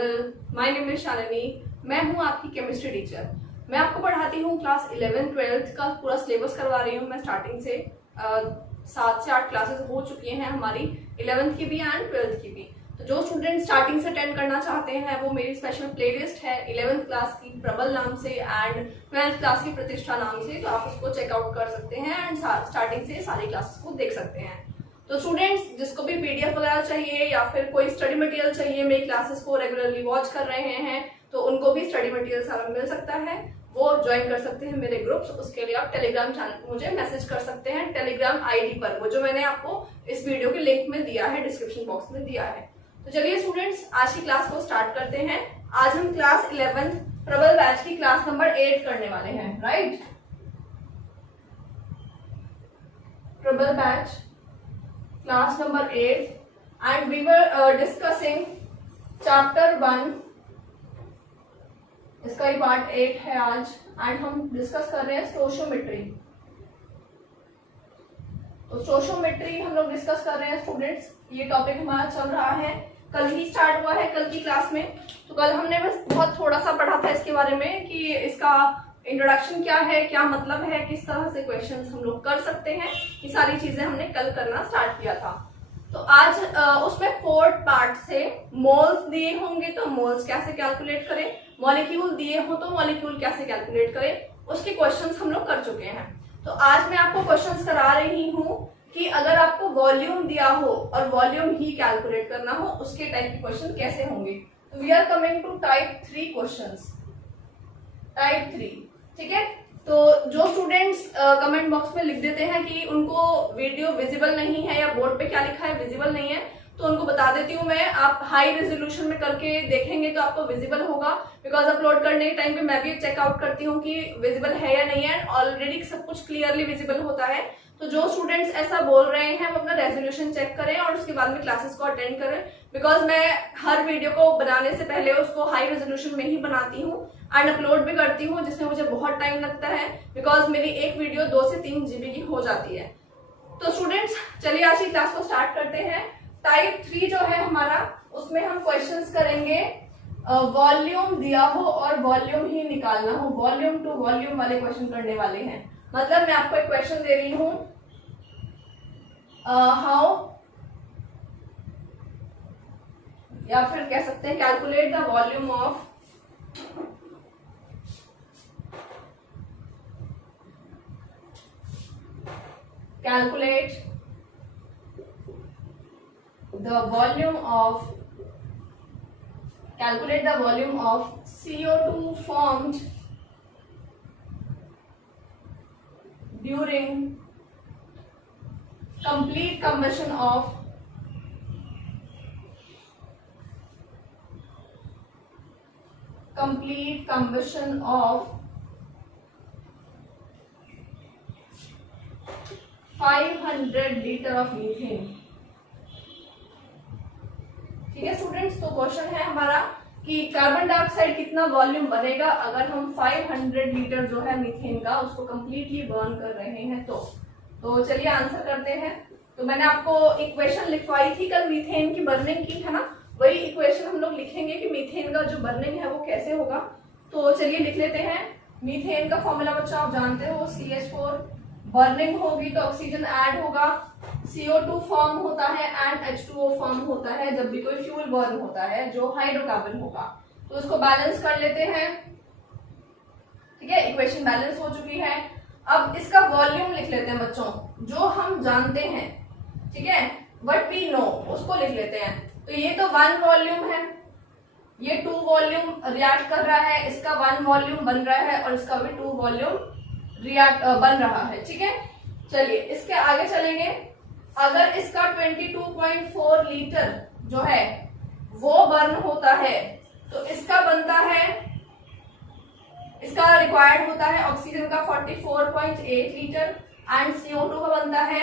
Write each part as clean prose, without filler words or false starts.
Channel. My name is Shalini. मैं हूं आपकी केमिस्ट्री टीचर। मैं आपको पढ़ाती हूं क्लास 11th 12th का पूरा सिलेबस करवा रही हूं मैं स्टार्टिंग से। 7 से 8 क्लासेस हो चुकी हैं हमारी, 11th की भी एंड 12th की भी। तो जो स्टूडेंट स्टार्टिंग से अटेंड करना चाहते हैं वो मेरी स्पेशल प्लेलिस्ट है 11th क्लास की प्रबल नाम से एंड 12th क्लास की प्रतिष्ठा नाम से, तो आप उसको चेकआउट कर सकते हैं एंड स्टार्टिंग से सारी क्लासेस को देख सकते हैं। तो स्टूडेंट्स जिसको भी पीडीएफ वगैरह चाहिए या फिर कोई स्टडी मटेरियल चाहिए, मेरी क्लासेस को रेगुलरली वॉच कर रहे हैं तो उनको भी स्टडी मटेरियल सारा मिल सकता है, वो ज्वाइन कर सकते हैं मेरे ग्रुप्स। उसके लिए आप टेलीग्राम चैनल पर मुझे मैसेज कर सकते हैं, टेलीग्राम आईडी पर, वो जो मैंने आपको इस वीडियो के लिंक में दिया है, डिस्क्रिप्शन बॉक्स में दिया है। तो चलिए स्टूडेंट्स आज की क्लास को स्टार्ट करते हैं। आज हम क्लास 11th प्रबल बैच की क्लास नंबर 8 करने वाले हैं, राइट। प्रबल batch class number 8 and we were discussing chapter 1, इसका ही पार्ट 8 है आज एंड हम डिस्कस कर रहे हैं स्टोशियोमेट्री। तो स्टोशियोमेट्री हम लोग डिस्कस कर रहे हैं स्टूडेंट्स। ये टॉपिक हमारा चल रहा है, कल ही स्टार्ट हुआ है, कल की क्लास में। तो कल हमने बस बहुत थोड़ा सा पढ़ा था इसके बारे में कि इसका इंट्रोडक्शन क्या है, क्या मतलब है, किस तरह से क्वेश्चंस हम लोग कर सकते हैं, ये सारी चीजें हमने कल करना स्टार्ट किया था। तो आज उसमें 4 पार्ट से मोल्स दिए होंगे तो मोल्स कैसे कैलकुलेट करें, मॉलिक्यूल दिए हो तो मॉलिक्यूल कैसे कैलकुलेट करें, उसके क्वेश्चंस हम लोग कर चुके हैं। तो आज मैं आपको क्वेश्चंस करा रही हूँ कि अगर आपको वॉल्यूम दिया हो और वॉल्यूम ही कैलकुलेट करना हो, उसके टाइप के क्वेश्चन कैसे होंगे। तो we are coming to type 3 questions, type 3, ठीक है। तो जो स्टूडेंट्स कमेंट बॉक्स में लिख देते हैं कि उनको वीडियो विजिबल नहीं है या बोर्ड पे क्या लिखा है विजिबल नहीं है, तो उनको बता देती हूँ मैं, आप हाई रेजोल्यूशन में करके देखेंगे तो आपको विजिबल होगा। बिकॉज अपलोड करने के टाइम पे मैं भी चेकआउट करती हूँ कि विजिबल है या नहीं है, ऑलरेडी सब कुछ क्लियरली विजिबल होता है। तो जो स्टूडेंट्स ऐसा बोल रहे हैं वो अपना रेजोल्यूशन चेक करें और उसके बाद में क्लासेस को अटेंड करें। बिकॉज मैं हर वीडियो को बनाने से पहले उसको हाई रेजोल्यूशन में ही बनाती हूँ एंड अपलोड भी करती हूँ, जिसमें मुझे बहुत टाइम लगता है। बिकॉज मेरी एक वीडियो 2 से 3 GB की हो जाती है। तो स्टूडेंट्स चलिए आज की क्लास को स्टार्ट करते हैं। टाइप 3 जो है हमारा, उसमें हम क्वेश्चंस करेंगे वॉल्यूम दिया हो और वॉल्यूम ही निकालना हो, वॉल्यूम टू वॉल्यूम वाले क्वेश्चन करने वाले हैं। मतलब मैं आपको एक क्वेश्चन दे रही हूँ, हाउ, या फिर कह सकते हैं calculate the volume of calculate the volume of CO2 formed during complete combustion of 500 litre of methane. ठीक है स्टूडेंट्स, तो क्वेश्चन है हमारा कि कार्बन डाइऑक्साइड कितना वॉल्यूम बनेगा अगर हम 500 लीटर जो है मीथेन का उसको कंप्लीटली बर्न कर रहे हैं। तो चलिए आंसर करते हैं। तो मैंने आपको इक्वेशन लिखवाई थी कल मीथेन की बर्निंग की, है ना, वही इक्वेशन हम लोग लिखेंगे कि मीथेन का जो बर्निंग है वो कैसे होगा। तो चलिए लिख लेते हैं। मीथेन का फॉर्मूला बच्चा आप जानते हो, CH4, बर्निंग होगी तो ऑक्सीजन ऐड होगा, CO2 फॉर्म होता है एंड H2O फॉर्म होता है जब भी कोई फ्यूल बर्न होता है जो हाइड्रोकार्बन होगा। तो उसको बैलेंस कर लेते हैं, ठीक है, इक्वेशन बैलेंस हो चुकी है। अब इसका वॉल्यूम लिख लेते हैं बच्चों, जो हम जानते हैं, ठीक है, व्हाट वी नो, उसको लिख लेते हैं। तो ये तो 1 वॉल्यूम है, ये 2 वॉल्यूम रिएक्ट कर रहा है, इसका 1 वॉल्यूम बन रहा है और इसका भी 2 वॉल्यूम रिएक्ट बन रहा है, ठीक है। चलिए इसके आगे चलेंगे। अगर इसका 22.4 लीटर जो है वो बर्न होता है तो इसका बनता है, इसका रिक्वायर्ड होता है ऑक्सीजन का 44.8 लीटर एंड CO2 का बनता है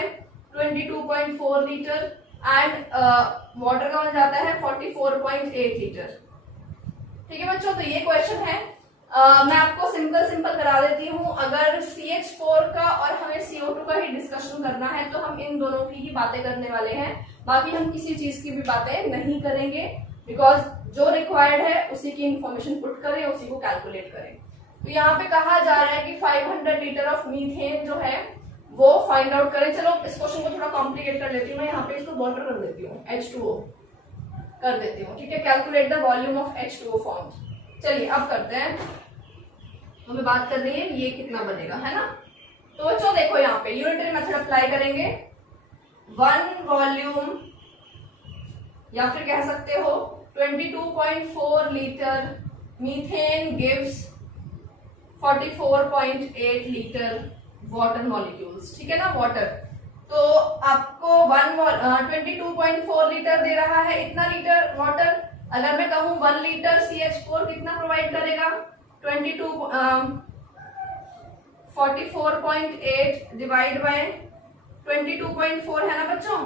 22.4 लीटर एंड वाटर का बन जाता है 44.8 लीटर। ठीक है बच्चों, तो ये क्वेश्चन है। मैं आपको सिंपल करा देती हूँ। अगर CH4 का और हमें CO2 का ही डिस्कशन करना है तो हम इन दोनों की ही बातें करने वाले हैं, बाकी हम किसी चीज की भी बातें नहीं करेंगे। बिकॉज जो रिक्वायर्ड है उसी की इंफॉर्मेशन पुट करें, उसी को कैलकुलेट करें। तो यहाँ पे कहा जा रहा है कि 500 लीटर ऑफ मीथेन जो है वो फाइंड आउट करें। चलो इस क्वेश्चन को थोड़ा कॉम्प्लिकेट कर लेती हूँ, मैं यहाँ पे इसको वाटर कर देती हूँ, H2O कर देती हूँ, ठीक है। Calculate the volume of H2O form. चलिए अब करते हैं, हमें बात कर रही है ये कितना बनेगा, है ना। तो बच्चों देखो यहाँ पे यूनिटरी मेथड अप्लाई करेंगे। 1 वॉल्यूम या फिर कह सकते हो 22.4 litre methane gives 44.8 litre water molecules, ठीक है ना, वाटर। तो आपको 22.4 लीटर दे रहा है, इतना लीटर वाटर। अगर मैं कहूं 1 लीटर CH4 कितना प्रोवाइड करेगा, 44.8 डिवाइड बाय 22.4 है ना बच्चों।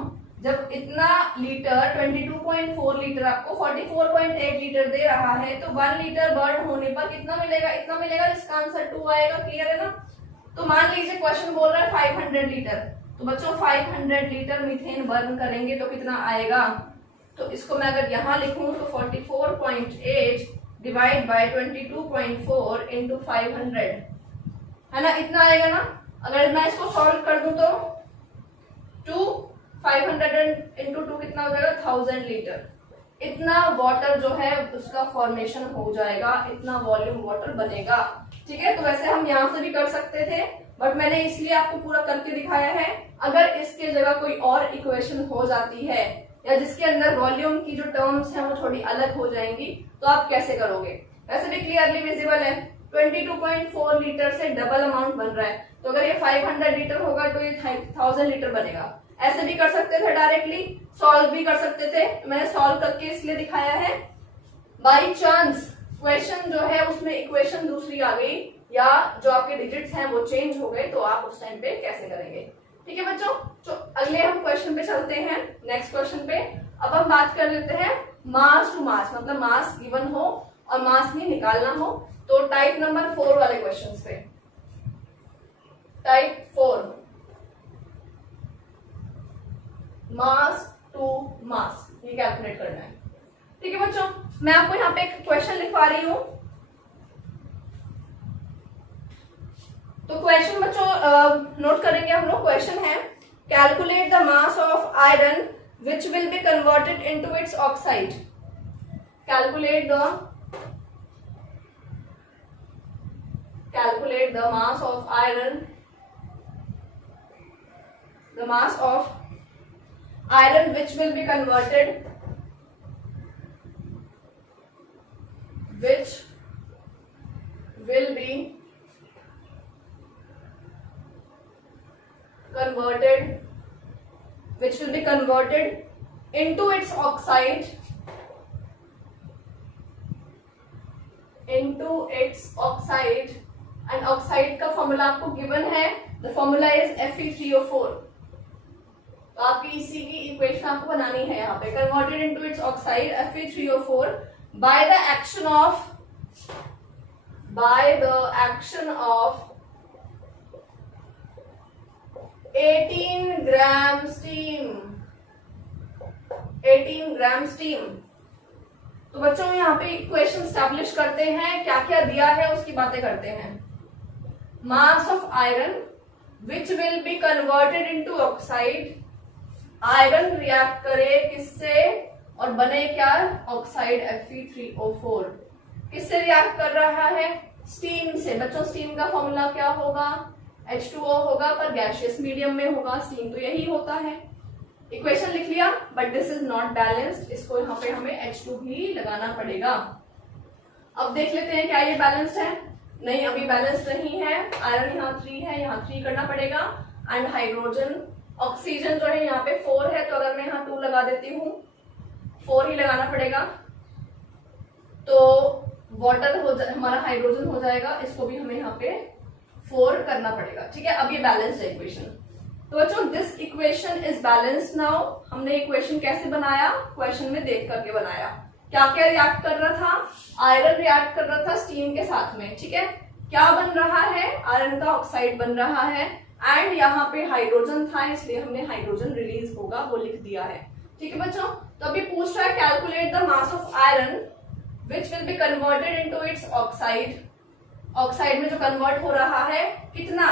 जब इतना लीटर 22.4 लीटर आपको 44.8 लीटर दे रहा है तो 1 लीटर बर्न होने पर कितना मिलेगा, इतना मिलेगा, इसका आंसर 2 आएगा। क्लियर है ना। तो मान लीजिए क्वेश्चन बोल रहा है 500 लीटर, तो बच्चों 500 लीटर मीथेन बर्न करेंगे तो कितना आएगा। तो इसको मैं अगर यहाँ लिखूं तो 44.8 डिवाइड बाय 22.4 इंटू 500 है ना, इतना आएगा ना। अगर मैं इसको सॉल्व कर दूं तो 500 इंटू 2 कितना हो जाएगा, 1000 लीटर। इतना वाटर जो है उसका फॉर्मेशन हो जाएगा, इतना वॉल्यूम वाटर बनेगा, ठीक है। तो वैसे हम यहाँ से भी कर सकते थे, बट मैंने इसलिए आपको पूरा करके दिखाया है। अगर इसके जगह कोई और इक्वेशन हो जाती है या जिसके अंदर वॉल्यूम की जो टर्म्स हैं वो थोड़ी अलग हो जाएंगी तो आप कैसे करोगे। वैसे भी क्लियरली विजिबल है 22.4 लीटर से डबल अमाउंट बन रहा है, तो अगर ये 500 लीटर होगा तो ये 1000 लीटर बनेगा। ऐसे भी कर सकते थे, डायरेक्टली सॉल्व भी कर सकते थे, मैंने सॉल्व करके इसलिए दिखाया है। बाई चांस क्वेश्चन जो है उसमें इक्वेशन दूसरी आ गई या जो आपके डिजिट्स हैं वो चेंज हो गए, तो आप उस टाइम पे कैसे करेंगे। ठीक है बच्चों, तो अगले हम क्वेश्चन पे चलते हैं, नेक्स्ट क्वेश्चन पे। अब हम बात कर लेते हैं मास टू मास, मतलब मास गिवन हो और मास में निकालना हो। तो टाइप नंबर 4 वाले क्वेश्चंस पे, टाइप 4 मास टू मास, ये कैलकुलेट करना है। ठीक है बच्चों, मैं आपको यहाँ पे एक क्वेश्चन लिखवा रही हूं। तो क्वेश्चन बच्चों नोट करेंगे हम लोग। क्वेश्चन है calculate the mass of iron which will be converted into its oxide. Calculate the mass of iron, the mass of iron which will be converted into its oxide, and oxide का formula आपको given है, the formula is Fe3O4। तो आपकी इसी की equation आपको बनानी है यहाँ पे। Converted into its oxide Fe3O4 by the action of 18 gram steam. तो बच्चों यहाँ पे इक्वेशन स्टैब्लिश करते हैं, क्या क्या दिया है उसकी बातें करते हैं। Mass of iron which will be converted into oxide, iron react करे किससे और बने क्या, ऑक्साइड Fe3O4। किससे रिएक्ट कर रहा है, स्टीम से। बच्चों स्टीम का फॉर्मूला क्या होगा, H2O होगा, पर गैसियस मीडियम में होगा, स्टीम तो यही होता है। इक्वेशन लिख लिया, but this is not balanced, इसको यहाँ पे हमें H2 भी लगाना पड़ेगा। अब देख लेते हैं क्या ये बैलेंस्ड है, नहीं अभी बैलेंस नहीं है। आयरन यहाँ 3 है, यहाँ 3 करना पड़ेगा, एंड हाइड्रोजन, ऑक्सीजन जो है यहाँ पे 4 है, तो अगर मैं यहाँ 2 लगा देती हूँ, 4 ही लगाना पड़ेगा, तो वाटर हमारा हाइड्रोजन हो जाएगा, इसको भी हमें यहाँ पे 4 करना पड़ेगा। ठीक है, अब ये बैलेंस्ड है इक्वेशन। तो बच्चों this equation is balanced now. हमने इक्वेशन कैसे बनाया, क्वेश्चन में देख करके बनाया। क्या क्या रिएक्ट कर रहा था, आयरन रिएक्ट कर रहा था स्टीम के साथ में। ठीक है, क्या बन रहा है, आयरन का ऑक्साइड बन रहा है, एंड यहाँ पे हाइड्रोजन था, इसलिए हमने हाइड्रोजन रिलीज होगा वो लिख दिया है। ठीक है बच्चों, तो अभी पूछ रहा है calculate the mass of iron which will be converted into its oxide. Oxide में जो कन्वर्ट हो रहा है कितना,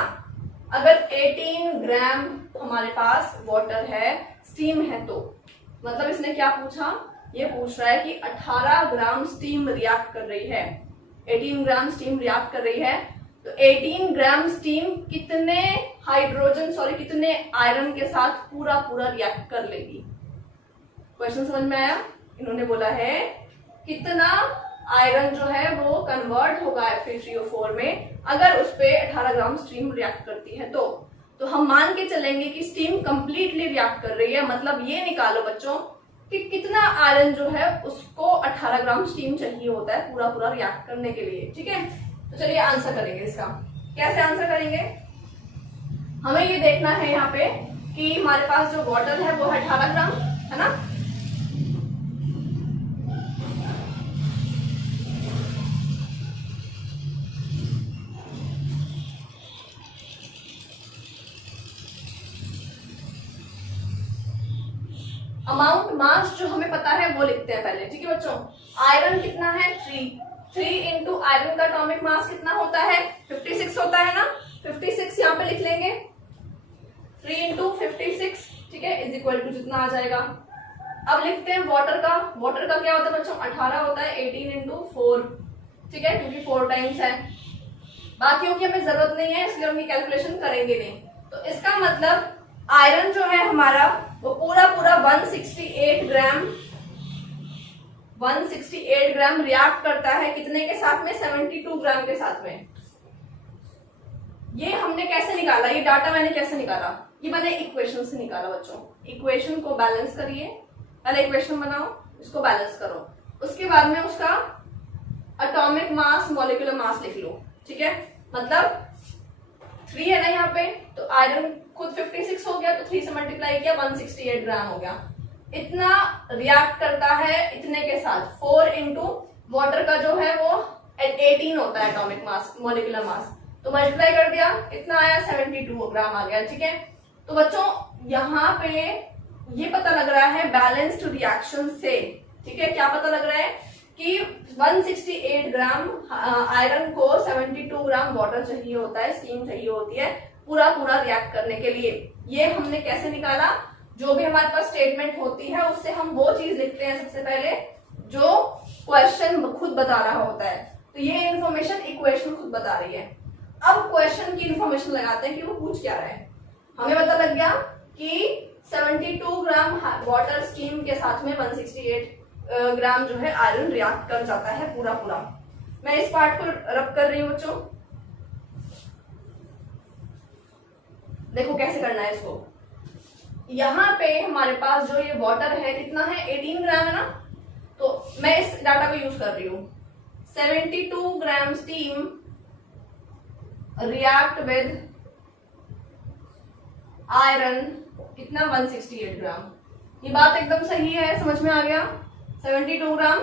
अगर 18 ग्राम हमारे पास वाटर है, स्टीम है, तो मतलब इसने क्या पूछा, ये पूछ रहा है कि 18 ग्राम स्टीम रिएक्ट कर रही है, 18 ग्राम स्टीम रिएक्ट कर रही है, तो 18 ग्राम स्टीम कितने कितने आयरन के साथ पूरा पूरा रिएक्ट कर लेगी। क्वेश्चन समझ में आया। इन्होंने बोला है कितना आयरन जो है वो कन्वर्ट होगा Fe3O4 में अगर उस पे 18 ग्राम स्टीम रिएक्ट करती है तो हम मान के चलेंगे कि स्टीम कंप्लीटली रिएक्ट कर रही है, मतलब ये निकालो बच्चों कि कितना आयरन जो है उसको 18 ग्राम स्टीम चाहिए होता है पूरा पूरा रिएक्ट करने के लिए। ठीक है, तो चलिए आंसर करेंगे इसका। कैसे आंसर करेंगे, हमें ये देखना है यहाँ पे कि हमारे पास जो वाटर है वो है 18 ग्राम, है ना। अमाउंट मास जो हमें पता है वो लिखते हैं पहले। ठीक है बच्चों, आयरन कितना है 3 इंटू आयरन का एटॉमिक मास कितना होता है 56 होता है ना, 56 यहाँ पे लिख लेंगे, 3 इंटू 56, ठीक है, इज इक्वल टू जितना आ जाएगा। अब लिखते हैं वाटर का। वाटर का क्या होता है बच्चों 18 होता है, 18 इंटू 4, ठीक है, क्योंकि 4 टाइम्स है। बाकियों की हमें जरूरत नहीं है इसलिए उनकी कैलकुलेशन करेंगे नहीं। तो इसका मतलब आयरन जो है हमारा वो पूरा पूरा 168 ग्राम रिएक्ट करता है कितने के साथ में, 72 ग्राम के साथ में। ये हमने कैसे निकाला, ये डाटा मैंने कैसे निकाला, ये मैंने इक्वेशन से निकाला बच्चों। इक्वेशन को बैलेंस करिए, पहले इक्वेशन बनाओ, इसको बैलेंस करो, उसके बाद में उसका एटॉमिक मास मॉलिक्यूलर मास लिख लो। ठीक है, मतलब 3 है ना यहाँ पे, तो आयरन खुद 56 हो गया, तो 3 से मल्टीप्लाई किया 168 ग्राम हो गया। इतना रिएक्ट करता है इतने के साथ। 4 इंटू वाटर का जो है वो 18 होता है एटॉमिक मास मॉलिक्यूलर मास, तो मल्टीप्लाई कर दिया, इतना आया 72 ग्राम आ गया। ठीक है, तो बच्चों यहाँ पे ये पता लग रहा है बैलेंस्ड रिएक्शन से। ठीक है, क्या पता लग रहा है कि 168 ग्राम आयरन को 72 ग्राम वाटर चाहिए होता है, स्टीम चाहिए होती है पूरा पूरा रिएक्ट करने के लिए। ये हमने कैसे निकाला, जो भी हमारे पास स्टेटमेंट होती है उससे हम वो चीज लिखते हैं सबसे पहले जो क्वेश्चन खुद बता रहा होता है। तो ये इन्फॉर्मेशन इक्वेशन खुद बता रही है। अब क्वेश्चन की इन्फॉर्मेशन लगाते हैं कि वो पूछ क्या रहा है। हमें पता लग गया कि 72 ग्राम वाटर स्टीम के साथ में 168 ग्राम जो है आयरन रिएक्ट कर जाता है पूरा पूरा। मैं इस पार्ट को रब कर रही हूं बच्चों, देखो कैसे करना है इसको। यहाँ पे हमारे पास जो ये वाटर है कितना है 18 ग्राम है ना, तो मैं इस डाटा को यूज कर रही हूँ। 72 gram steam react with iron कितना 168 ग्राम। ये बात एकदम सही है, समझ में आ गया। 72 gram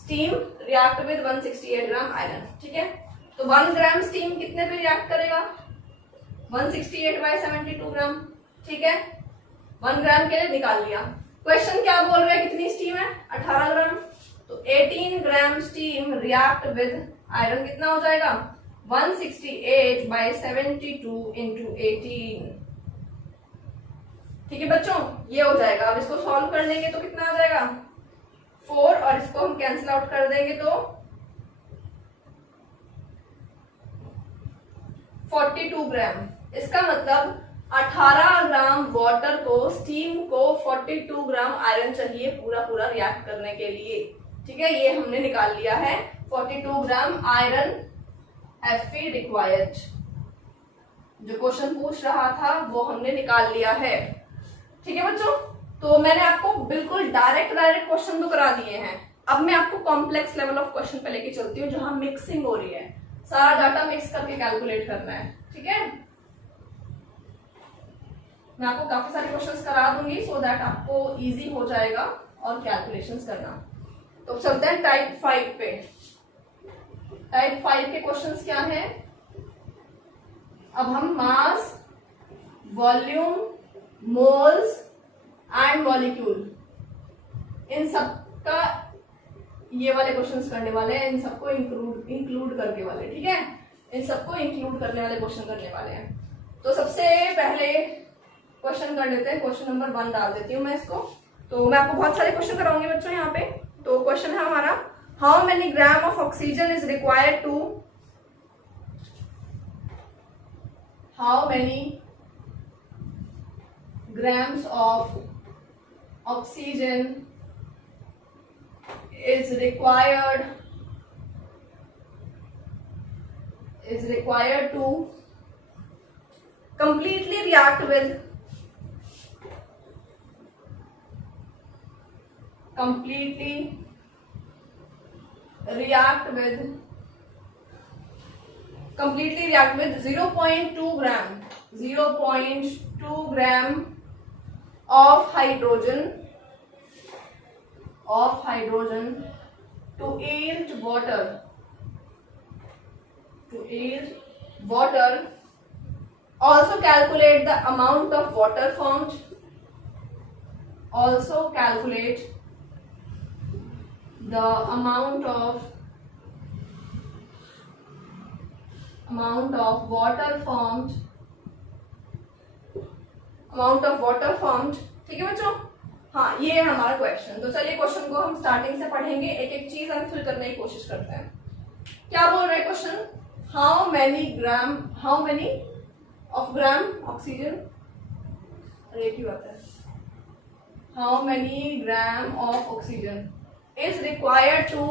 steam react with 168 gram iron. ठीक है, तो 1 ग्राम स्टीम कितने पे रिएक्ट करेगा 168 बाय 72 ग्राम। ठीक है, 1 ग्राम के लिए निकाल लिया। क्वेश्चन क्या बोल रहे हैं, कितनी स्टीम है 18 ग्राम, तो 18 ग्राम स्टीम रिएक्ट विद आयरन कितना हो जाएगा 168 बाय 72 इंटू 18। ठीक है बच्चों, ये हो जाएगा। अब इसको सॉल्व कर लेंगे तो कितना आ जाएगा 4, और इसको हम कैंसिल आउट कर देंगे तो 42 ग्राम। इसका मतलब 18 ग्राम वाटर को स्टीम को 42 ग्राम आयरन चाहिए पूरा पूरा रिएक्ट करने के लिए। ठीक है, ये हमने निकाल लिया है 42 ग्राम आयरन Fe रिक्वायर्ड। जो क्वेश्चन पूछ रहा था वो हमने निकाल लिया है। ठीक है बच्चों, तो मैंने आपको बिल्कुल डायरेक्ट क्वेश्चन तो करा दिए हैं। अब मैं आपको कॉम्प्लेक्स लेवल ऑफ क्वेश्चन पे लेके चलती हूँ जहां मिक्सिंग हो रही है, सारा डाटा मिक्स करके कैलकुलेट करना है। ठीक है, मैं आपको काफी सारे क्वेश्चंस करा दूंगी सो दैट आपको इजी हो जाएगा और कैलकुलेशंस करना। तो चलते हैं टाइप 5 पे। टाइप 5 के क्वेश्चंस क्या हैं, अब हम mass, volume, moles and molecule इन सब का ये वाले क्वेश्चंस करने वाले हैं, इन सबको इंक्लूड करके वाले, ठीक है, इन सबको इंक्लूड करने वाले क्वेश्चन करने वाले हैं। तो सबसे पहले क्वेश्चन कर लेते हैं, क्वेश्चन नंबर 1 डाल देती हूँ मैं इसको। तो मैं आपको बहुत सारे क्वेश्चन कराऊंगी बच्चों यहाँ पे। तो क्वेश्चन है हमारा, how many gram of oxygen is required to, how many grams of oxygen is required to completely react with completely react with 0.2 gram of hydrogen to yield water. Also calculate the amount of water formed. Also calculate the amount of water formed, ठीक है बच्चों। हाँ, ये है हमारा question. तो चलिए question को हम स्टार्टिंग से पढ़ेंगे, एक एक चीज हम फिल करने की कोशिश करते हैं। क्या बोल रहे हैं question, how many of gram oxygen, अरे की बात है, how many gram of oxygen is required to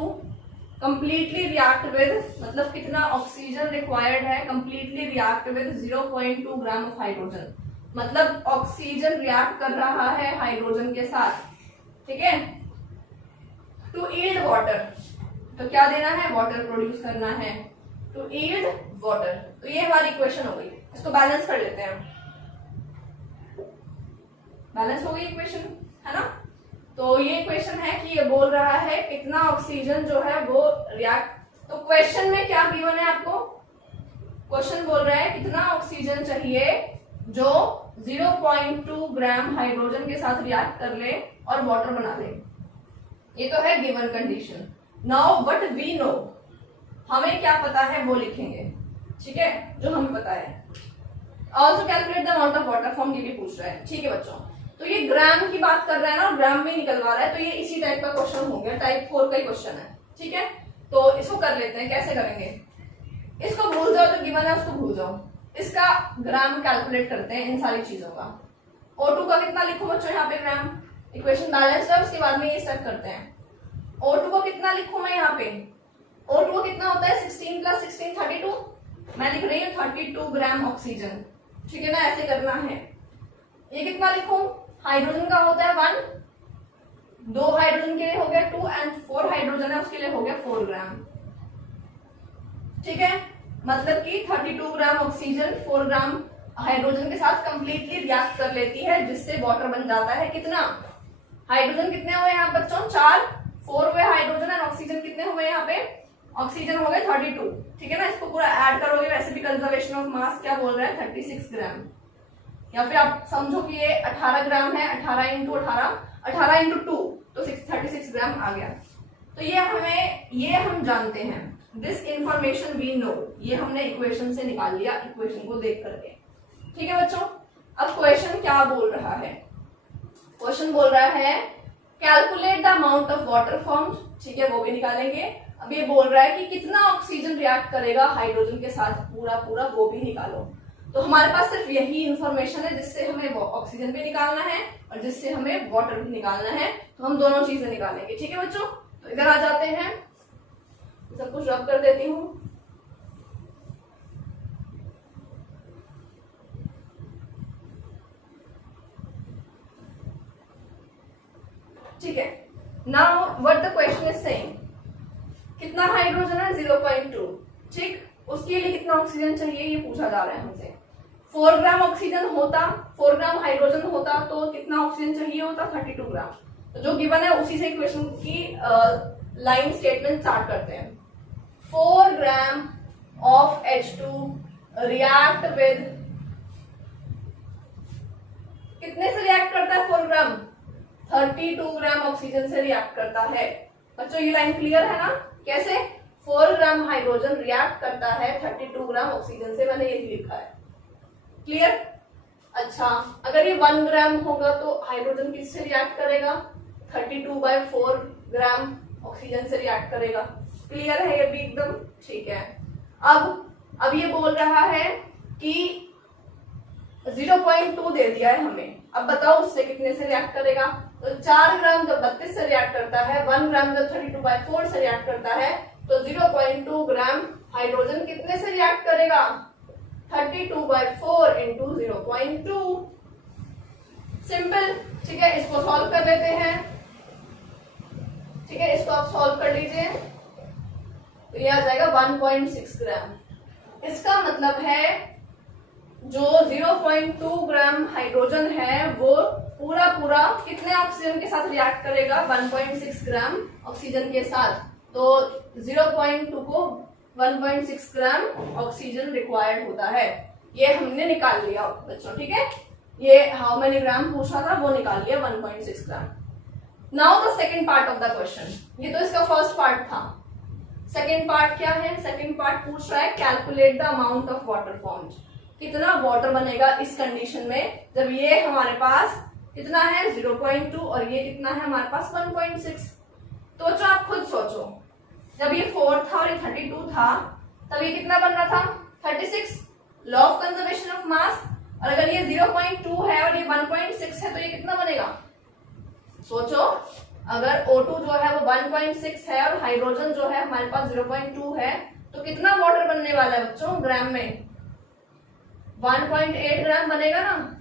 completely react with, मतलब कितना ऑक्सीजन रिक्वायर्ड है completely react with 0.2 gram of hydrogen, मतलब ऑक्सीजन रिएक्ट कर रहा है हाइड्रोजन के साथ, ठीक है। टू यील्ड वाटर, तो क्या देना है, वाटर प्रोड्यूस करना है, टू यील्ड वाटर। तो ये हमारी इक्वेशन हो गई, इसको बैलेंस कर लेते हैं, बैलेंस हो गई इक्वेशन, है ना। तो ये क्वेश्चन है कि ये बोल रहा है कितना ऑक्सीजन जो है वो रिएक्ट, तो क्वेश्चन में क्या गिवन है आपको, क्वेश्चन बोल रहा है कितना ऑक्सीजन चाहिए जो 0.2 ग्राम हाइड्रोजन के साथ रिएक्ट कर ले और वाटर बना ले, ये तो है given condition. Now what we know, हमें क्या पता है वो लिखेंगे, ठीक है, जो हमें पता है। Also calculate the amount of water form, ये भी पूछ रहा है, ठीक है बच्चों। तो ये ग्राम की बात कर रहा है ना, ग्राम में निकलवा रहा है, तो ये इसी टाइप का क्वेश्चन हो गया, टाइप 4 का ही क्वेश्चन है, ठीक है। तो इसको कर लेते हैं, कैसे करेंगे, इसको भूल जाओ जो गिवन है उसको भूल जाओ, इसका ग्राम कैलकुलेट करते हैं इन सारी चीजों का। O2 का कितना लिखूं बच्चों यहाँ पे ग्राम, इक्वेशन बैलेंस है, उसके बाद में ये स्टेप करते हैं। O2 को कितना लिखूं मैं यहाँ पे, O2 को कितना होता है 16 + 16 32, मैं लिख रही हूँ 32 ग्राम ऑक्सीजन, ठीक है ना, ऐसे करना है। ये कितना लिखूं, हाइड्रोजन का होता है 1, 2 हाइड्रोजन के लिए हो गया 2 एंड 4 हाइड्रोजन है उसके लिए हो गया 4 ग्राम, ठीक है। मतलब कि 32 ग्राम ऑक्सीजन 4 ग्राम हाइड्रोजन के साथ कंप्लीटली रिएक्ट कर लेती है, जिससे वाटर बन जाता है कितना, हाइड्रोजन कितने हुए यहाँ बच्चों 4, 4 हुए हाइड्रोजन एंड ऑक्सीजन कितने हुए यहाँ पे, ऑक्सीजन हो गए 32, ठीक है ना। इसको पूरा ऐड करोगे, वैसे भी कंजर्वेशन ऑफ मास क्या बोल रहा है 36 ग्राम, या फिर आप समझो कि ये 18 ग्राम है, 18 × 18, 18 × 2 तो 36 ग्राम आ गया। तो ये हम जानते हैं, दिस इंफॉर्मेशन वी नो, ये हमने इक्वेशन से निकाल लिया, इक्वेशन को देख करके, ठीक है बच्चों। अब क्वेश्चन क्या बोल रहा है, क्वेश्चन बोल रहा है calculate the amount of water formed, ठीक है, वो भी निकालेंगे। अब ये बोल रहा है कि कितना ऑक्सीजन रिएक्ट करेगा हाइड्रोजन के साथ, पूरा वो भी निकालो। तो हमारे पास सिर्फ यही इंफॉर्मेशन है जिससे हमें ऑक्सीजन भी निकालना है और जिससे हमें वाटर भी निकालना है, तो हम दोनों चीजें निकालेंगे, ठीक है बच्चों। तो इधर आ जाते हैं, सब कुछ रब कर देती हूँ। ठीक है, now what the question is saying, कितना हाइड्रोजन है 0.2, ठीक, उसके लिए कितना ऑक्सीजन चाहिए ये पूछा जा रहा है हमसे। 4 ग्राम ऑक्सीजन होता, 4 ग्राम हाइड्रोजन होता तो कितना ऑक्सीजन चाहिए होता 32 ग्राम। तो जो गिवन है उसी से इक्वेशन की लाइन स्टेटमेंट स्टार्ट करते हैं। 4 gram of H2 react with, कितने से रिएक्ट करता है 4 ग्राम, 32 ग्राम ऑक्सीजन से रिएक्ट करता है, बच्चों ये लाइन क्लियर है ना? कैसे 4 ग्राम हाइड्रोजन रिएक्ट करता है 32 ग्राम ऑक्सीजन से, मैंने यही लिखा है। क्लियर? अच्छा, अगर ये 1 ग्राम होगा तो हाइड्रोजन किससे रिएक्ट करेगा? 32/4 ग्राम ऑक्सीजन से रिएक्ट करेगा। क्लियर है ये भी एकदम? ठीक है। अब ये बोल रहा है कि 0.2 दे दिया है हमें, अब बताओ उससे कितने से रिएक्ट करेगा? तो 4 ग्राम जब 32 से रिएक्ट करता है, 1 ग्राम जब 32/4 से रिएक्ट करता है, तो 0.2 ग्राम हाइड्रोजन कितने से रिएक्ट करेगा? 32/4 इंटू 0.2। सिंपल। ठीक है, इसको सॉल्व कर लेते हैं। ठीक है, इसको आप सॉल्व कर लीजिए तो ये आ जाएगा 1.6 ग्राम। इसका मतलब है जो 0.2 ग्राम हाइड्रोजन है वो पूरा कितने ऑक्सीजन के साथ रिएक्ट करेगा? 1.6 ग्राम ऑक्सीजन के साथ। तो 0.2 को 1.6 ग्राम ऑक्सीजन रिक्वायर्ड होता है। ये हमने निकाल लिया बच्चों। ठीक है, ये हाउ मेनी ग्राम पूछा था वो निकाल लिया 1.6 gram. Now the second part of the question. ये तो इसका फर्स्ट पार्ट था। सेकेंड पार्ट क्या है? सेकेंड पार्ट पूछ रहा है calculate the amount of water formed. कितना वाटर बनेगा इस कंडीशन में जब ये हमारे पास कितना है 0.2 और ये कितना है हमारे पास 1.6। तो जो आप खुद सोचो, जब ये 4 था और ये 32 था तब ये कितना बन रहा था? 36। Law of conservation of mass. और अगर ये 0.2 है और ये 1.6 है तो ये कितना बनेगा? सोचो, अगर O2 जो है वो 1.6 है और हाइड्रोजन जो है हमारे पास 0.2 है तो कितना वाटर बनने वाला है बच्चों ग्राम में? 1.8 ग्राम बनेगा ना।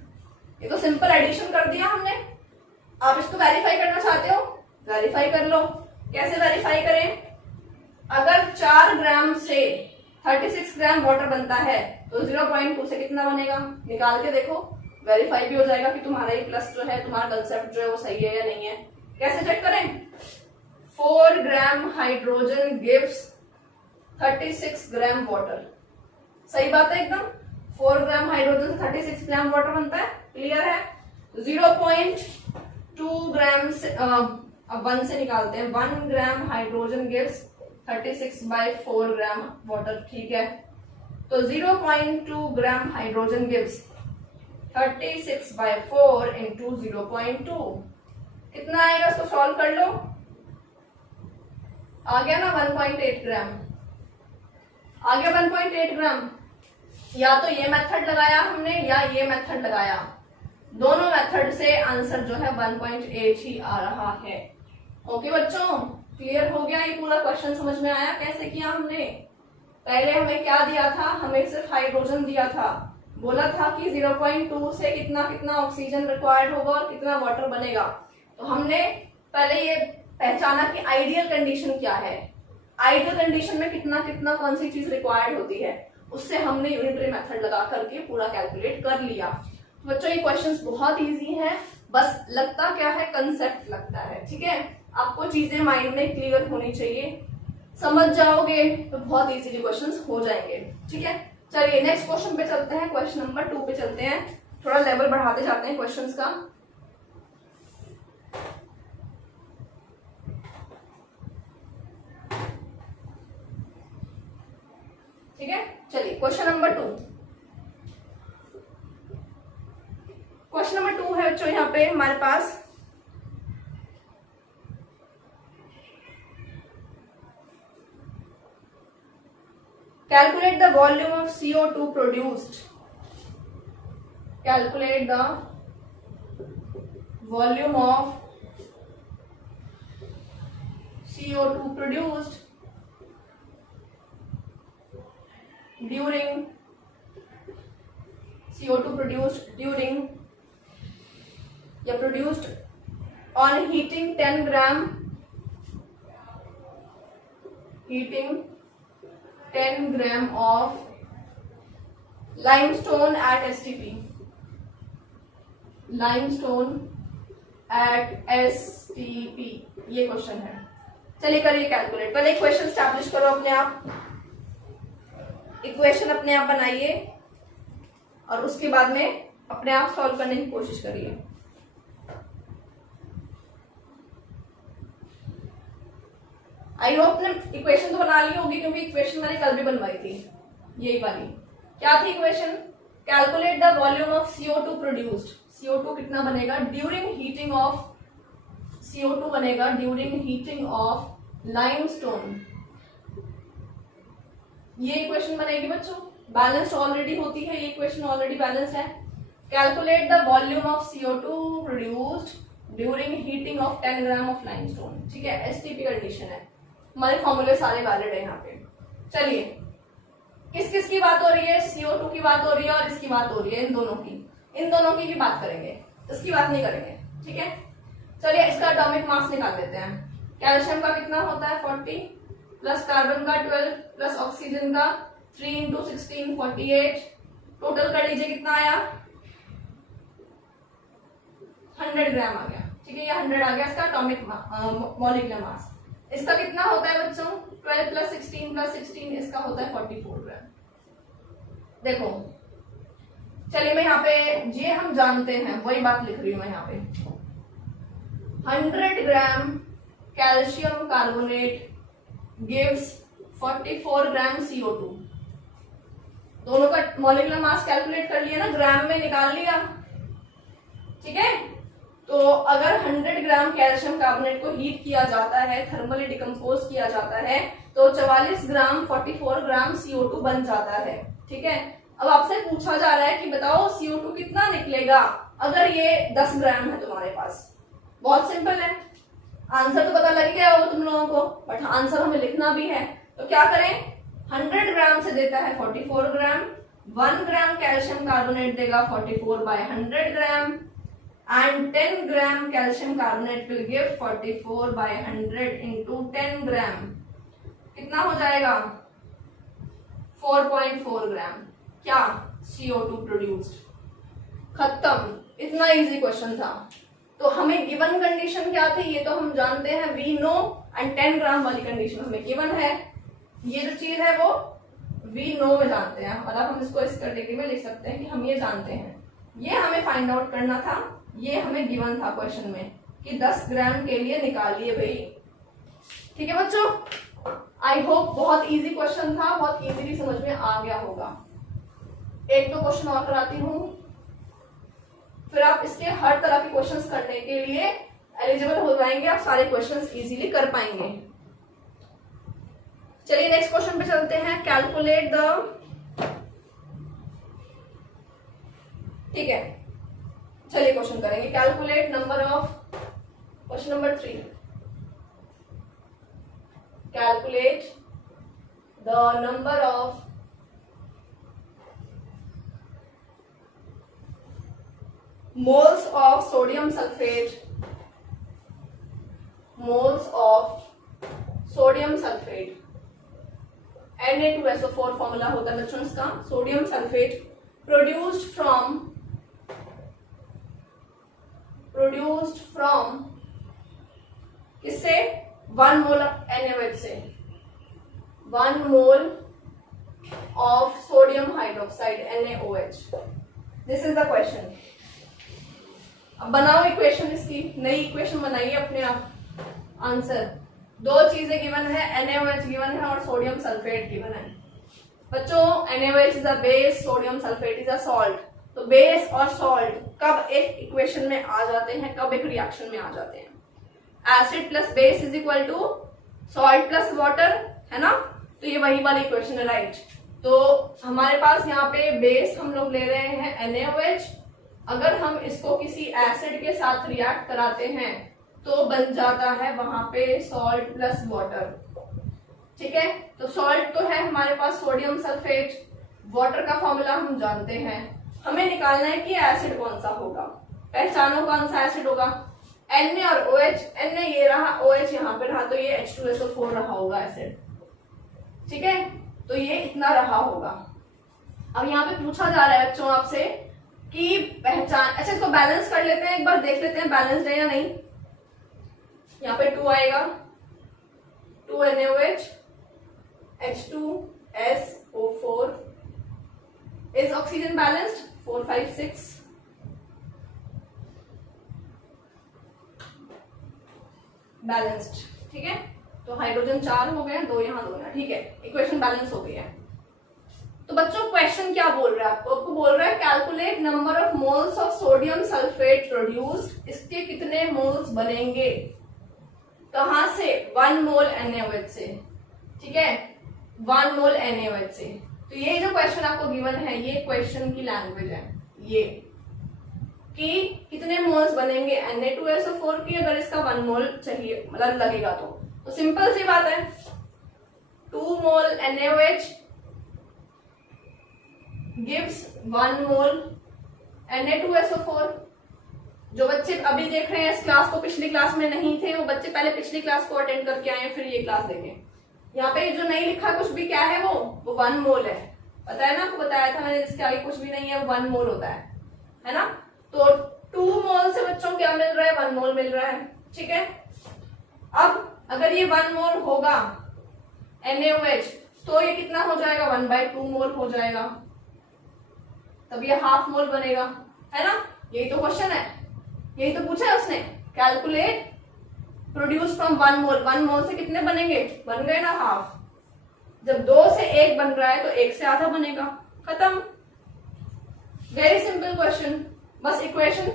ये तो सिंपल एडिशन कर दिया हमने। आप इसको वेरीफाई करना चाहते हो, वेरीफाई कर लो। कैसे वेरीफाई करें? अगर 4 ग्राम से 36 ग्राम वाटर बनता है तो 0.2 से कितना बनेगा? निकाल के देखो, वेरीफाई भी हो जाएगा कि तुम्हारा ये प्लस जो है, तुम्हारा कंसेप्ट जो है वो सही है या नहीं है। कैसे चेक करें? 4 gram hydrogen gives 36 gram water. सही बात है एकदम। 4 ग्राम हाइड्रोजन से 36 ग्राम वाटर बनता है। क्लियर है? 0.2 ग्राम से अब 1 से निकालते हैं। 1 gram hydrogen gives 36/4 gram water. ठीक है, तो 0.2 ग्राम हाइड्रोजन गिव्स 36/4 इंटू 0.2 कितना आएगा? इसको सॉल्व कर लो। आ गया ना 1.8 ग्राम। आ गया 1.8 ग्राम। या तो ये मेथड लगाया हमने या ये मेथड लगाया, दोनों मेथड से आंसर जो है 1.8 ही आ रहा है। ओके बच्चों, क्लियर हो गया? ये पूरा क्वेश्चन समझ में आया कैसे किया हमने? पहले हमें क्या दिया था? हमें सिर्फ हाइड्रोजन दिया था। बोला था कि 0.2 से कितना कितना ऑक्सीजन रिक्वायर्ड होगा और कितना वाटर बनेगा। तो हमने पहले ये पहचाना कि आइडियल कंडीशन क्या है, आइडियल कंडीशन में कितना कितना कौन सी चीज रिक्वायर्ड होती है, उससे हमने यूनिटरी मेथड लगा करके पूरा कैलकुलेट कर लिया। बच्चों ये क्वेश्चंस बहुत इजी हैं, बस लगता क्या है? कंसेप्ट लगता है। ठीक है, आपको चीजें माइंड में क्लियर होनी चाहिए, समझ जाओगे तो बहुत इजीली क्वेश्चंस हो जाएंगे। ठीक है, चलिए नेक्स्ट क्वेश्चन पे चलते हैं। क्वेश्चन नंबर 2 पे चलते हैं, थोड़ा लेवल बढ़ाते जाते हैं क्वेश्चंस का। ठीक है, चलिए क्वेश्चन नंबर 2। क्वेश्चन नंबर 2 है बच्चों यहाँ पे हमारे पास। Calculate the volume of CO2 produced. Calculate the volume of CO2 produced during या produced on heating 10 gram 10 gram of limestone at STP. limestone at STP ये क्वेश्चन है। चलिए करिए कैलकुलेट। पहले इक्वेशन स्टैब्लिश करो अपने आप, इक्वेशन अपने आप बनाइए और उसके बाद में अपने आप सॉल्व करने की कोशिश करिए। आई होप ने इक्वेशन तो बना ली होगी, क्योंकि इक्वेशन मैंने कल भी बनवाई थी, यही वाली। क्या थी equation? Calculate the volume of CO2 produced. CO2 कितना बनेगा ड्यूरिंग हीटिंग ऑफ, CO2 बनेगा ड्यूरिंग हीटिंग ऑफ लाइमस्टोन। ये इक्वेशन बनेगी बच्चों, बैलेंस्ड ऑलरेडी होती है, ये इक्वेशन ऑलरेडी बैलेंस्ड है। Calculate the volume of CO2 produced during heating of 10 gram of limestone. ठीक है, STP कंडीशन है, हमारे फॉर्मूले सारे वैलिड है यहाँ पे। चलिए, किस किस की बात हो रही है? CO2 की बात हो रही है और इसकी बात हो रही है, इन दोनों की भी बात करेंगे, इसकी बात नहीं करेंगे। ठीक है, चलिए इसका एटॉमिक मास निकाल लेते हैं। कैल्शियम का कितना होता है 40, प्लस कार्बन का 12, प्लस ऑक्सीजन का 3 इंटू 16 48। टोटल कर लीजिए कितना आया, 100 ग्राम आ गया। ठीक है, ये 100 आ गया इसका एटॉमिक मॉलिक्यूलर मास। इसका कितना होता है बच्चों 12 प्लस 16 प्लस 16, इसका होता है 44 ग्राम। देखो चलिए, मैं यहाँ पे ये हम जानते हैं वही बात लिख रही हूं मैं यहाँ पे। 100 ग्राम कैल्शियम कार्बोनेट गिव्स 44 ग्राम CO2। दोनों का मॉलिक्यूलर मास कैलकुलेट कर लिया ना, ग्राम में निकाल लिया। ठीक है, तो अगर 100 ग्राम कैल्शियम कार्बोनेट को हीट किया जाता है, थर्मली डिकम्पोज किया जाता है, तो 44 ग्राम 44 ग्राम CO2 बन जाता है। ठीक है, अब आपसे पूछा जा रहा है कि बताओ CO2 कितना निकलेगा अगर ये 10 ग्राम है तुम्हारे पास। बहुत सिंपल है, आंसर तो पता लग गया होगा तुम लोगों को, बट आंसर हमें लिखना भी है। तो क्या करें, 100 ग्राम से देता है 44 ग्राम, 1 ग्राम कैल्शियम कार्बोनेट देगा 44 by 100 gram, and 10 gram calcium carbonate will give 44 by 100 into 10 gram. कितना हो जाएगा 4.4 ग्राम क्या CO2 प्रोड्यूस्ड। खत्म, इतना इजी क्वेश्चन था। तो हमें गिवन कंडीशन क्या थी ये तो हम जानते हैं, वी नो, एंड 10 ग्राम वाली कंडीशन हमें गिवन है। ये जो चीज है वो वी नो में जानते हैं, मतलब हम इसको इस कैटेगरी में लिख सकते हैं कि हम ये जानते हैं। ये हमें फाइंड आउट करना था, ये हमें गिवन था क्वेश्चन में कि 10 ग्राम के लिए निकालिए भाई। ठीक है बच्चों, आई होप बहुत इजी क्वेश्चन था, बहुत इजीली समझ में आ गया होगा। एक दो क्वेश्चन और कराती हूँ, फिर आप इसके हर तरह के क्वेश्चंस करने के लिए एलिजिबल हो जाएंगे, आप सारे क्वेश्चंस इजीली कर पाएंगे। चलिए नेक्स्ट क्वेश्चन पे चलते हैं। कैलकुलेट द, ठीक है चलिए क्वेश्चन करेंगे। Calculate number of, question number 3, calculate the number of moles of sodium sulfate, moles of sodium sulfate, Na2SO4 formula होता है बच्चों इसका। सोडियम सल्फेट प्रोड्यूस्ड फ्रॉम किससे, 1 मोल NaOH से, 1 mole of sodium hydroxide NaOH। This is the question. अब बनाओ equation, इसकी नई इक्वेशन बनाइए अपने आप। आंसर, दो चीजें गिवन है, NaOH गिवन है और सोडियम सल्फेट गिवन है। बच्चों NaOH is a base, sodium sulphate is a salt. तो बेस और सॉल्ट कब एक इक्वेशन में आ जाते हैं, कब एक रिएक्शन में आ जाते हैं? Acid plus base is equal to salt plus water, है ना। तो ये वही वाली इक्वेशन है, राइट। तो हमारे पास यहाँ पे बेस हम लोग ले रहे हैं NaOH, अगर हम इसको किसी एसिड के साथ रिएक्ट कराते हैं तो बन जाता है वहां पे सॉल्ट प्लस वाटर। ठीक है, तो सॉल्ट तो है हमारे पास सोडियम सल्फेट, वाटर का फॉर्मूला हम जानते हैं, हमें निकालना है कि एसिड कौन सा होगा। पहचानो कौन सा एसिड होगा, Na और OH। Na ये रहा, OH यहाँ पे रहा, तो ये H2SO4 रहा होगा एसिड। ठीक है, तो ये इतना रहा होगा। अब यहाँ पे पूछा जा रहा है बच्चों आपसे कि पहचान, अच्छा इसको बैलेंस कर लेते हैं, एक बार देख लेते हैं बैलेंस है या नहीं। यहाँ पे 2 आएगा, 2 NaOH, H2SO4 is oxygen balanced, 4 5 6 balanced. ठीक है, तो हाइड्रोजन 4 हो गए, 2 यहाँ 2 यहाँ, ठीक है, इक्वेशन बैलेंस हो गई है। तो बच्चों क्वेश्चन क्या बोल रहा है आपको बोल रहा है calculate number of moles of sodium sulphate produced, इसके कितने मोल्स बनेंगे, कहां से, 1 मोल NaOH से, ठीक है, 1 मोल NaOH से। तो ये जो क्वेश्चन आपको गिवन है ये क्वेश्चन की लैंग्वेज है, ये कि कितने मोल्स बनेंगे Na2SO4 की अगर इसका 1 मोल चाहिए मतलब लगेगा तो सिंपल सी बात है, 2 मोल NaOH gives 1 मोल Na2SO4। जो बच्चे अभी देख रहे हैं इस क्लास को, पिछली क्लास में नहीं थे वो बच्चे पहले पिछली क्लास को अटेंड करके आए फिर ये क्लास देखें। यहाँ पे जो नहीं लिखा कुछ भी क्या है वो 1 मोल है, पता है ना, आपको बताया था मैंने, इसके आगे कुछ भी नहीं है, वो 1 मोल होता है ना। तो 2 मोल से बच्चों क्या मिल रहा है, 1 मोल मिल रहा है, ठीक है। अब अगर ये 1 मोल होगा NaOH तो ये कितना हो जाएगा, 1/2 मोल हो जाएगा, तब ये हाफ मोल बनेगा, है ना। यही तो क्वेश्चन है, यही तो पूछा है उसने, कैलकुलेट प्रोड्यूस फ्रॉम 1 मोल, 1 मोल से कितने बनेंगे, बन गए ना हाफ। जब 2 से 1 बन रहा है तो 1 से आधा बनेगा, खत्म, वेरी सिंपल क्वेश्चन। बस इक्वेशन,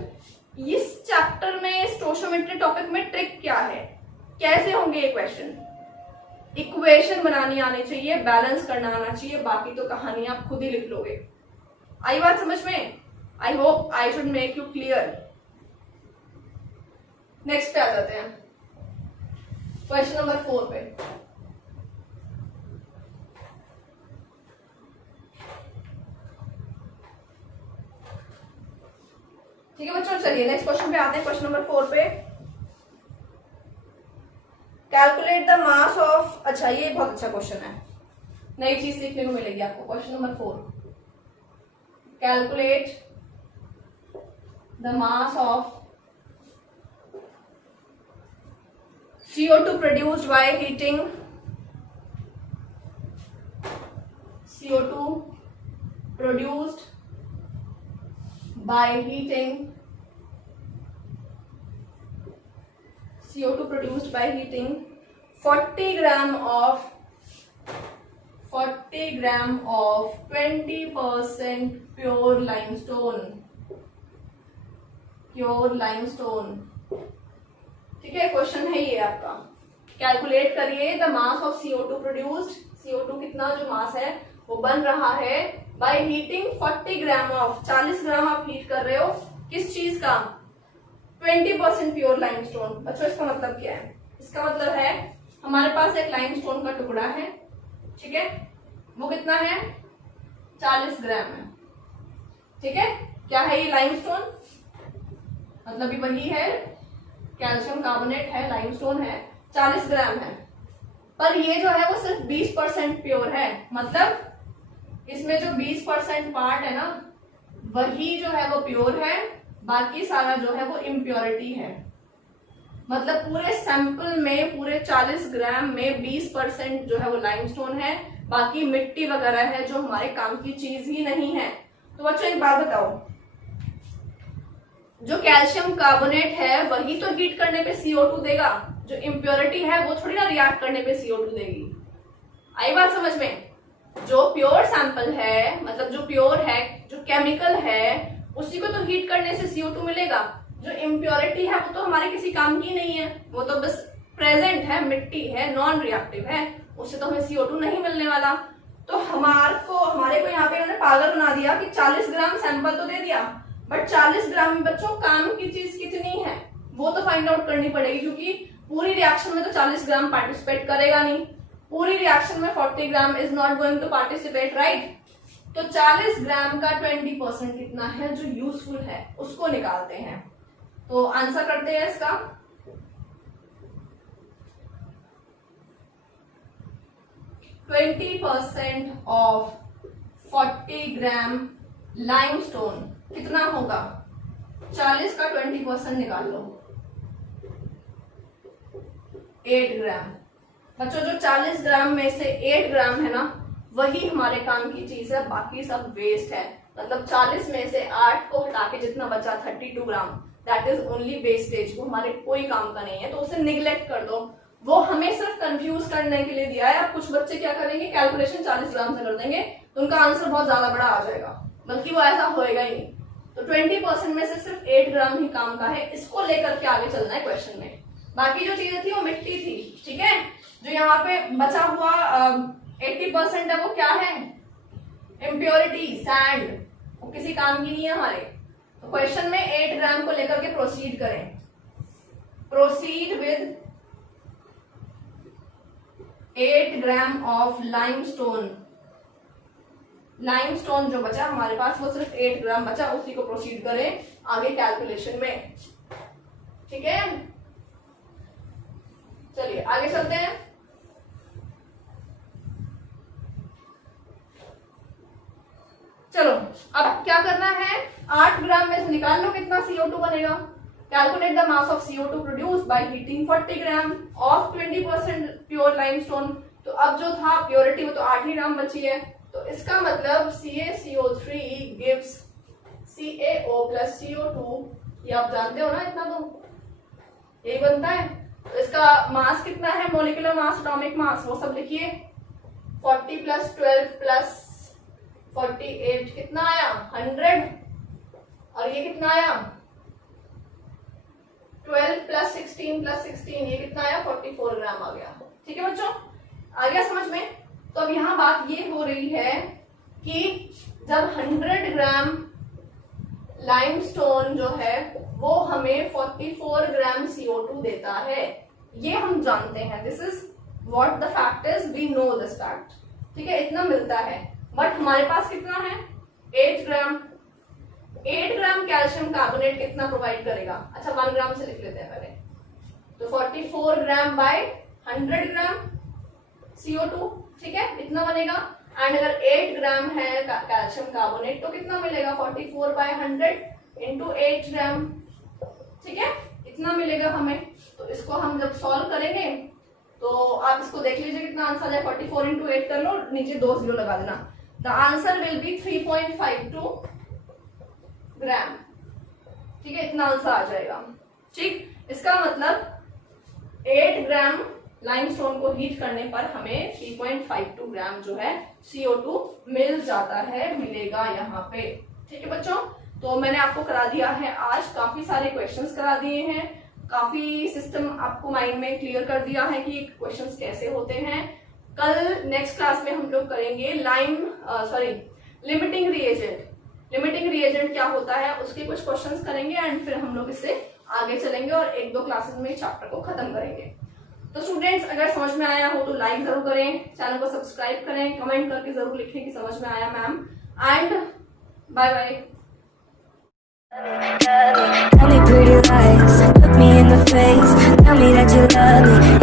इस चैप्टर में स्टोइकोमेट्री टॉपिक में ट्रिक क्या है, कैसे होंगे ये क्वेश्चन, इक्वेशन बनानी आनी चाहिए, बैलेंस करना आना चाहिए, बाकी तो कहानी आप खुद ही लिख लोगे। आई बात समझ में, I hope I should make you clear. Next पे आ जाते हैं, क्वेश्चन नंबर 4 पे। ठीक है बच्चों, चलिए नेक्स्ट क्वेश्चन पे आते हैं, क्वेश्चन नंबर 4 पे। कैलकुलेट द मास ऑफ, अच्छा ये बहुत अच्छा क्वेश्चन है, नई चीज सीखने को मिलेगी आपको। Question number 4, calculate the mass of CO2 produced by heating, CO2 produced by heating, CO2 produced by heating 40 gram of 20% pure limestone, ठीक है। क्वेश्चन है ये आपका, कैलकुलेट करिए the mass of CO2 produced, CO2 कितना जो मास है वो बन रहा है बाय हीटिंग 40 ग्राम ऑफ, 40 ग्राम आप हीट कर रहे हो किस चीज का, 20% प्योर लाइमस्टोन। बच्चों इसका मतलब क्या है, इसका मतलब है हमारे पास एक लाइमस्टोन का टुकड़ा है, ठीक है, वो कितना है, 40 ग्राम है, ठीक है। क्या है ये लाइमस्टोन, मतलब ये वही है, कैल्शियम कार्बोनेट है, लाइमस्टोन है, 40 ग्राम है, पर ये जो है वो सिर्फ 20% प्योर है, मतलब इसमें जो 20% पार्ट है ना वही जो है वो प्योर है, बाकी सारा जो है वो इम्प्योरिटी है। मतलब पूरे सैंपल में, पूरे 40 ग्राम में 20% जो है वो लाइमस्टोन है, बाकी मिट्टी वगैरह है जो हमारे काम की चीज ही नहीं है। तो बच्चों एक बात बताओ, जो कैल्शियम कार्बोनेट है वही तो हीट करने पे CO2 देगा, जो इम्प्योरिटी है वो थोड़ी ना रिएक्ट करने पे CO2 देगी। आई बात समझ में, जो प्योर सैंपल है, मतलब जो प्योर है, जो केमिकल है, उसी को तो हीट करने से CO2 मिलेगा, जो इम्प्योरिटी है वो तो हमारे किसी काम की नहीं है, वो तो बस प्रेजेंट है, मिट्टी है, नॉन रिएक्टिव है, उससे तो हमें CO2 नहीं मिलने वाला। तो हमारे को यहाँ पे उन्होंने पागल बना दिया कि 40 ग्राम सैंपल तो दे दिया, बट 40 ग्राम में बच्चों काम की चीज कितनी है वो तो फाइंड आउट करनी पड़ेगी, क्योंकि पूरी रिएक्शन में तो 40 ग्राम पार्टिसिपेट करेगा नहीं, पूरी रिएक्शन में 40 gram is not going to participate, right. तो 40 ग्राम का 20% कितना है जो यूजफुल है उसको निकालते हैं। तो आंसर करते हैं इसका, %20 ऑफ 40 ग्राम लाइमस्टोन कितना होगा, 40 का 20% निकाल लो, 8 ग्राम। बच्चों जो 40 ग्राम में से 8 ग्राम है ना वही हमारे काम की चीज है, बाकी सब वेस्ट है। मतलब 40 में से 8 को हटा के जितना बचा 32 ग्राम, दैट इज ओनली वेस्टेज, वो हमारे कोई काम का नहीं है, तो उसे निग्लेक्ट कर दो। वो हमें सिर्फ कंफ्यूज करने के लिए दिया है। अब कुछ बच्चे क्या करेंगे, कैलकुलेशन 40 ग्राम से कर देंगे तो उनका आंसर बहुत ज्यादा बड़ा आ जाएगा, बल्कि वो ऐसा होएगा ही नहीं। तो 20% में से सिर्फ 8 ग्राम ही काम का है, इसको लेकर के आगे चलना है क्वेश्चन में। बाकी जो चीजें थी वो मिट्टी थी, ठीक है। जो यहाँ पे बचा हुआ 80% है वो क्या है, इम्प्योरिटी, सैंड, वो किसी काम की नहीं है हमारे। तो क्वेश्चन में 8 ग्राम को लेकर के प्रोसीड करें। Proceed with 8 gram of limestone. Limestone जो बचा हमारे पास वो सिर्फ 8 ग्राम बचा, उसी को प्रोसीड करें आगे कैलकुलेशन में, ठीक है। चलिए आगे चलते हैं। चलो अब क्या करना है, 8 ग्राम में से निकाल लो कितना CO2 बनेगा। Calculate the mass of CO2 produced by heating 40 gram of 20% pure limestone. तो अब जो था प्योरिटी वो तो 8 ही ग्राम बची है, तो इसका मतलब CaCO3 gives CaO plus CO2, ये आप जानते हो ना, इतना तो यही बनता है। तो इसका मास कितना है, मोलिकुलर मास, एटॉमिक मास, वो सब लिखिए। 40 प्लस 12 प्लस 48 कितना आया, 100। और ये कितना आया, 12 प्लस 16 प्लस 16, ये कितना आया, 44 ग्राम आ गया। ठीक है बच्चों, आ गया समझ में। तो अब यहाँ बात ये हो रही है कि जब 100 ग्राम लाइमस्टोन जो है वो हमें 44 ग्राम CO2 देता है, ये हम जानते हैं। This is what the fact is, we know this fact, ठीक है, इतना मिलता है। बट हमारे पास कितना है, 8 ग्राम। 8 ग्राम कैल्शियम कार्बोनेट कितना प्रोवाइड करेगा, अच्छा 1 ग्राम से लिख लेते हैं पहले। तो 44 ग्राम बाय 100 ग्राम CO2, ठीक है, इतना बनेगा। एंड अगर 8 ग्राम है कैल्शियम कार्बोनेट तो कितना मिलेगा, 44 बाय 100 इंटू 8 ग्राम, ठीक है, इतना मिलेगा हमें। तो इसको हम जब सॉल्व करेंगे तो आप इसको देख लीजिए कितना आंसर है, 44 इंटू 8 कर लो, नीचे 2 जीरो लगा देना। द आंसर विल बी 3.52 ग्राम, ठीक है, इतना आंसर आ जाएगा। ठीक, इसका मतलब 8 ग्राम लाइमस्टोन को हीट करने पर हमें 3.52 ग्राम जो है CO2 मिल जाता है, मिलेगा यहाँ पे। ठीक है बच्चों, तो मैंने आपको करा दिया है आज, काफी सारे क्वेश्चंस करा दिए हैं, काफी सिस्टम आपको माइंड में क्लियर कर दिया है कि क्वेश्चंस कैसे होते हैं। कल नेक्स्ट क्लास में हम लोग करेंगे लिमिटिंग रिएजेंट। लिमिटिंग रिएजेंट क्या होता है उसके कुछ क्वेश्चंस करेंगे एंड फिर हम लोग इससे आगे चलेंगे और 1-2 क्लासेस में चैप्टर को खत्म करेंगे। तो स्टूडेंट्स, अगर समझ में आया हो तो लाइक जरूर करें, चैनल को सब्सक्राइब करें, कमेंट करके जरूर लिखें कि समझ में आया ma'am. And bye bye. Tell me pretty lies, look me in the face, tell me that you love me.